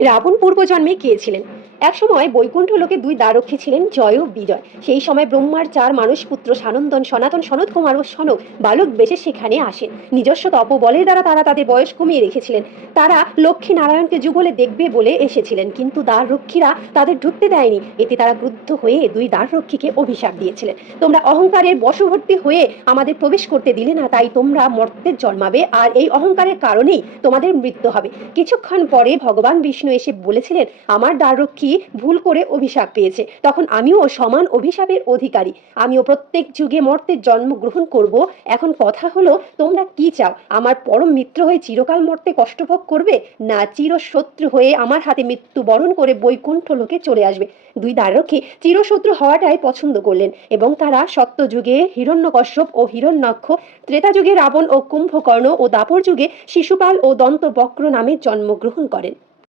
রাবণ পূর্বজন্মে কে ছিলেন একসময় বৈকুণ্ঠ লোকে দুই দ্বারক্ষী ছিলেন, জয় ও বিজয়। সেই সময় ব্রহ্মার চার মানুষ, পুত্র সানন্দন, সনাতন সনৎ কুমার ও সনক বালক বেশে সেখানে আসেন। নিজস্ব তপবলের দ্বারা তারা তাদের বয়স কমিয়ে রেখেছিলেন। তারা লক্ষ্মী নারায়ণকে যুগলে দেখবে বলে এসেছিলেন, কিন্তু দ্বাররক্ষীরা তাদের ঢুকতে দেয়নি। এতে তারা ক্রুদ্ধ হয়ে দুই দ্বাররক্ষীকে অভিশাপ দিয়েছিলেন। তোমরা অহংকারের বশবর্তী হয়ে আমাদের প্রবেশ করতে দিলে না, তাই তোমরা মর্তের জন্মাবে, আর এই অহংকারের কারণেই তোমাদের মৃত্যু হবে। কিছুক্ষণ পরে ভগবান বিষ্ণু এসে বলেছিলেন, আমার দ্বাররক্ষী ভুল করে অভিশাপ পেয়েছে। তখন আমিও সমান অভিশাপের অধিকারী। আমিও প্রত্যেক যুগে মর্তের জন্মগ্রহণ করব। এখন কথা হলো, তোমরা কি চাও? আমার পরম মিত্র হয়ে চিরকাল মর্তে কষ্টভোগ করবে? না চিরশত্রু হয়ে আমার হাতে মৃত্যুবরণ করে বৈকুণ্ঠ লোকে চলে আসবে? দুই দ্বাররক্ষী চিরশত্রু হওয়াটাই পছন্দ করলেন এবং তারা সত্যযুগে হিরণ্যকশ্যপ ও হিরণ্যাক্ষ ত্রেতা যুগে রাবণ ও কুম্ভকর্ণ ও দাপর যুগে শিশুপাল ও দন্তবক্র নামে জন্মগ্রহণ করেন।